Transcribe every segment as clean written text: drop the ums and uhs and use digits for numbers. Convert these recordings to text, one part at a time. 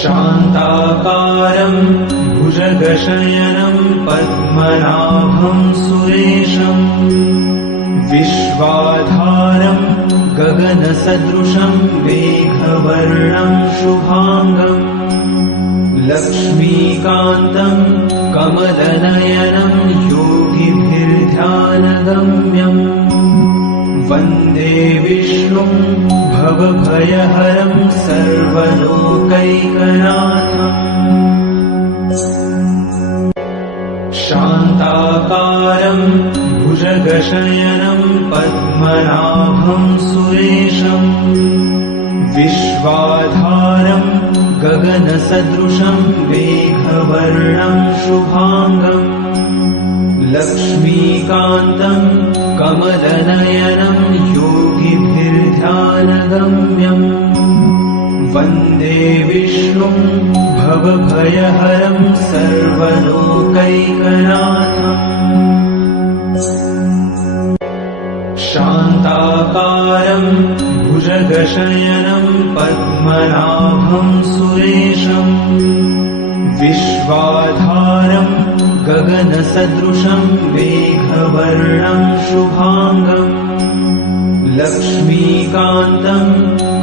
शान्ताकारं भुजगशयनं पद्मनाभं सुरेशं विश्वाधारं गगनसदृशं मेघवर्णं शुभांगं लक्ष्मीकान्तं कमलनयनं योगिभिर्ध्यानगम्यम् वन्दे विष्णुं भवभयहरं सर्वलोकैकनाथम् शान्ताकारं भुजगशयनं पद्मनाभं सुरेशं विश्वाधारं गगनसदृशं मेघवर्णं शुभांगं लक्ष्मीकान्तं कमलनयनं योगिभिर्ध्यानगम्यम् वन्दे विष्णुं भवभयहरं सर्वलोकैकनाथम् शान्ताकारं भुजगशयनं पद्मनाभं सुरेशं विश्वाधारं गगनसदृशं मेघवर्णं शुभांगं लक्ष्मीकान्तं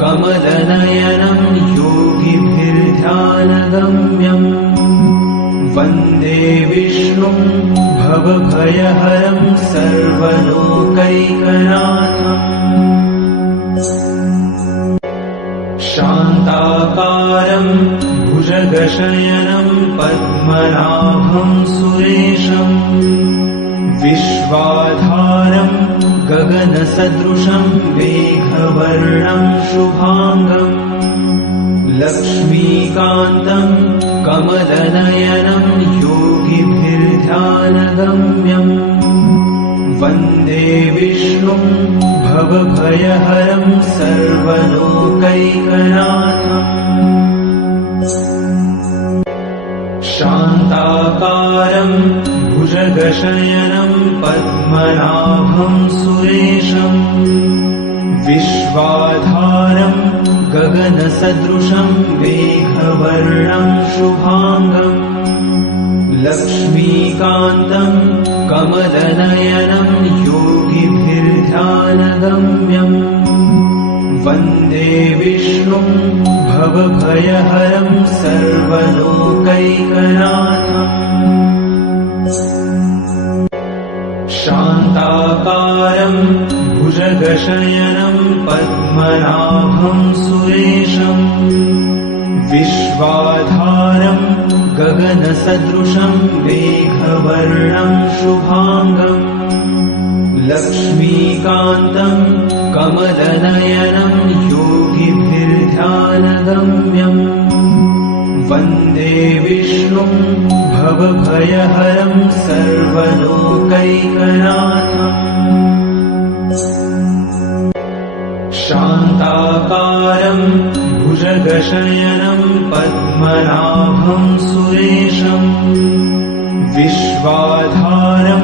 कमलनयनं योगिभिर्ध्यानगम्यम् वन्दे विष्णुं भवभयहरं सर्वलोकैकनाथम् शान्ताकारं भुजगशयनं पद्मनाभं सुरेशं विश्वाधारं गगनसदृशं मेघवर्णं शुभांगं लक्ष्मीकान्तं कमलनयनं योगिभिर्ध्यानगम्यम् वन्दे विष्णुं भवभयहरं सर्वलोकैकनाथम् शान्ताकारं भुजगशयनं पद्मनाभं सुरेशं विश्वाधारं गगनसदृशं मेघवर्णं शुभांगं लक्ष्मीकान्तं कमलनयनं योगिभिर्ध्यानगम्यम् वन्दे विष्णुं भवभयहरं सर्वलोकैकनाथम् शान्ताकारं भुजगशयनं पद्मनाभं सुरेशं विश्वाधारं गगनसदृशं मेघवर्णं शुभांगं लक्ष्मीकान्तं कमलनयनं योगिभिर्ध्यानगम्यम् वन्दे विष्णुं भवभयहरं सर्वलोकैकनाथम् शान्ताकारं भुजगशयनं पद्मनाभं सुरेशं विश्वाधारं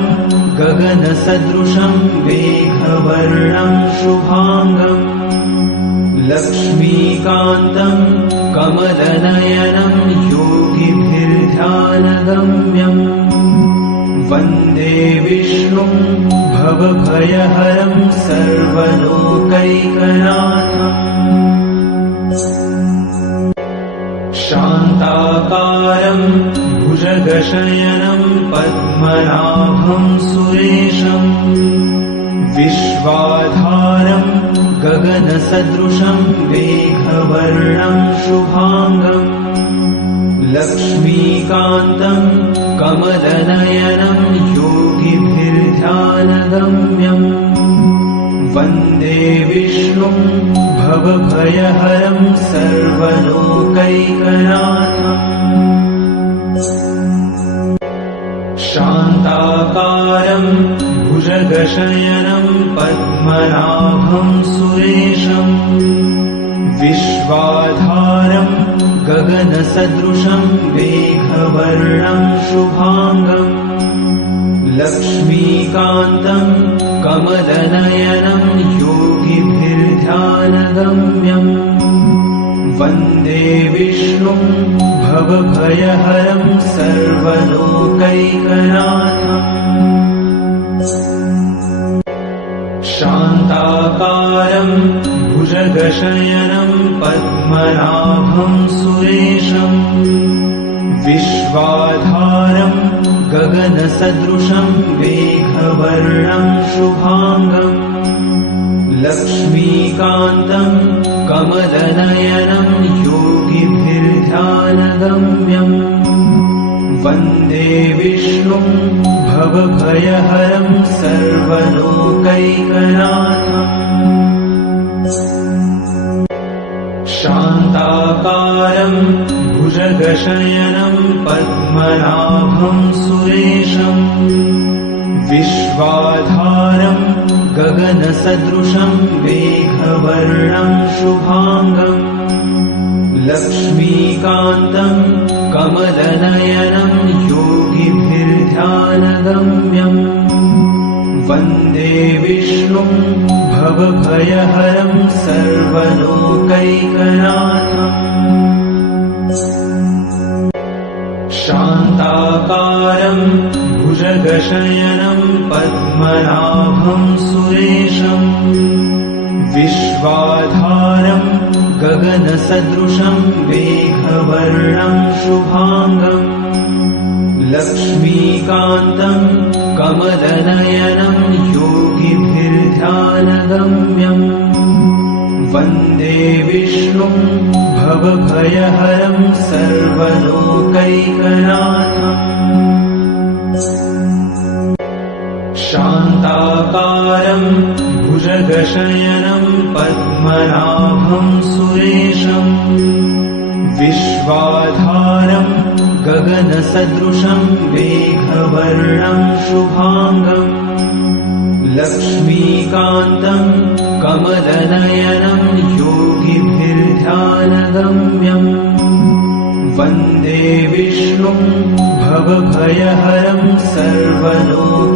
गगनसदृशं मेघवर्णं शुभांगं लक्ष्मीकान्तं कमलनयनं योगिभिर्ध्यानगम्यम् वन्दे विष्णुं भवभयहरं सर्वलोकैकनाथम् शान्ताकारं भुजगशयनं पद्मनाभं सुरेशं विश्वाधारं गगनसदृशं मेघवर्णं शुभांगं लक्ष्मीकान्तं कमलनयनं योगिभिर्ध्यानगम्यम् वन्दे विष्णुं भवभयहरं सर्वलोकैकनाथम् शान्ताकारं भुजगशयनं पद्मनाभं सुरेशं विश्वाधारं गगनसदृशं मेघवर्णं शुभांगं लक्ष्मीकान्तं कमलनयनं योगिभिर्ध्यानगम्यम् वन्दे विष्णुं भवभयहरं सर्वलोकैकनाथम् शान्ताकारं भुजगशयनं पद्मनाभं सुरेशम् विश्वाधारं गगनसदृशं मेघवर्णं शुभाङ्गम् लक्ष्मीकान्तं कमलनयनं योगिभिर्ध्यानगम्यम् वन्दे विष्णुं भवभयहरं सर्वलोकैकनाथम् शान्ताकारं भुजगशयनं पद्मनाभं सुरेशम् विश्वाधारं गगनसदृशं मेघवर्णं शुभाङ्गम् लक्ष्मीकान्तं कमलनयनं योगिभिर्ध्यानगम्यम् वन्दे विष्णुं भवभयहरं सर्वलोकैकनाथम् शान्ताकारं भुजगशयनं पद्मनाभं सुरेशम् विश्वाधारं गगनसदृशं मेघवर्णं शुभाङ्गम् लक्ष्मीकान्तं कमलनयनं योगिभिर्ध्यानगम्यम् वन्दे विष्णुं भवभयहरं सर्वलोकैकनाथम् शान्ताकारं भुजगशयनं पद्मनाभं सुरेशम् विश्वाधारं गगनसदृशं मेघवर्णं शुभाङ्गम् लक्ष्मीकान्तं कमलनयनं योगिभिर्ध्यानगम्यम् वन्दे विष्णुं भवभयहरं सर्वलोकैकनाथम्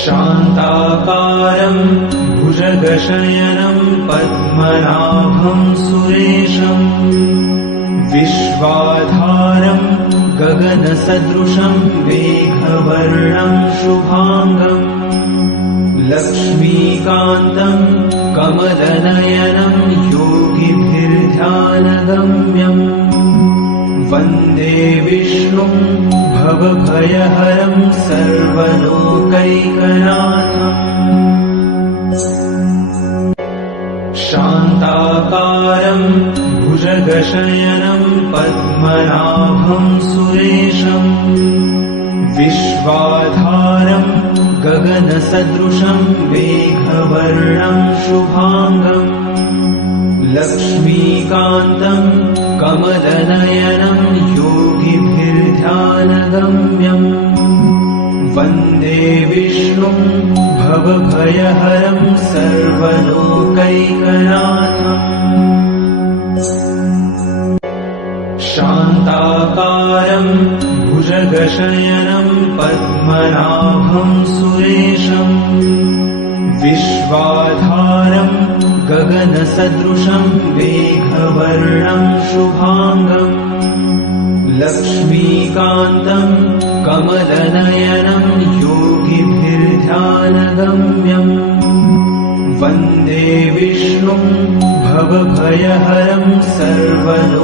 शान्ताकारं भुजगशयनं पद्मनाभं सुरेशम् विश्वाधारं गगनसदृशं मेघवर्णं शुभाङ्गम् लक्ष्मीकान्तं कमलनयनं योगिभिर्ध्यानगम्यम् वन्दे विष्णुं भवभयहरं सर्वलोकैकनाथम् शान्ताकारं भुजगशयनं पद्मनाभं सुरेशम् विश्वाधारं गगनसदृशं मेघवर्णं शुभाङ्गम् लक्ष्मीकान्तं कमलनयनं योगिभिर्ध्यानगम्यम् वन्दे विष्णुं भवभयहरं सर्वलोकैकनाथम् शान्ताकारं भुजगशयनं पद्मनाभं सुरेशम् विश्वाधारं गगनसदृशं मेघवर्णं शुभाङ्गम् लक्ष्मीकान्तं कमलनयनं योगिभिर्ध्यानगम्यम् वन्दे विष्णुं भवभयहरं सर्वलोकैकनाथम्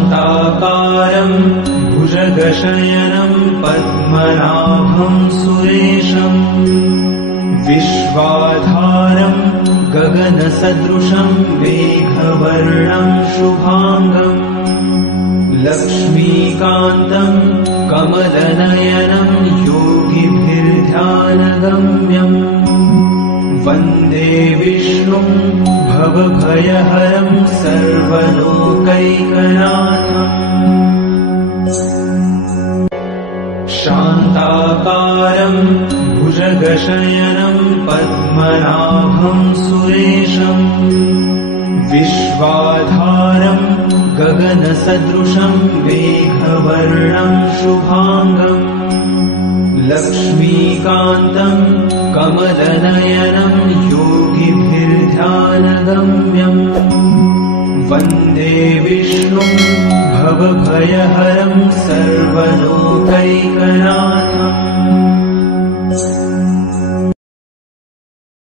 शान्ताकारं भुजगशयनं पद्मनाभं सुरेशम् विश्वाधारं गगनसदृशं मेघवर्णं शुभाङ्गम् लक्ष्मीकान्तं कमलनयनं योगिभिर्ध्यानगम्यम् वन्दे विष्णुं भवभयहरं सर्वलोकैकनाथम् शान्ताकारं भुजगशयनं पद्मनाभं सुरेशम् विश्वाधारं गगनसदृशं मेघवर्णं शुभाङ्गम् लक्ष्मीकान्तम् कमलनयनम् योगिभिर्ध्यानगम्यम् वन्दे विष्णुम् भवभयहरम् सर्वलोकैकनाथम्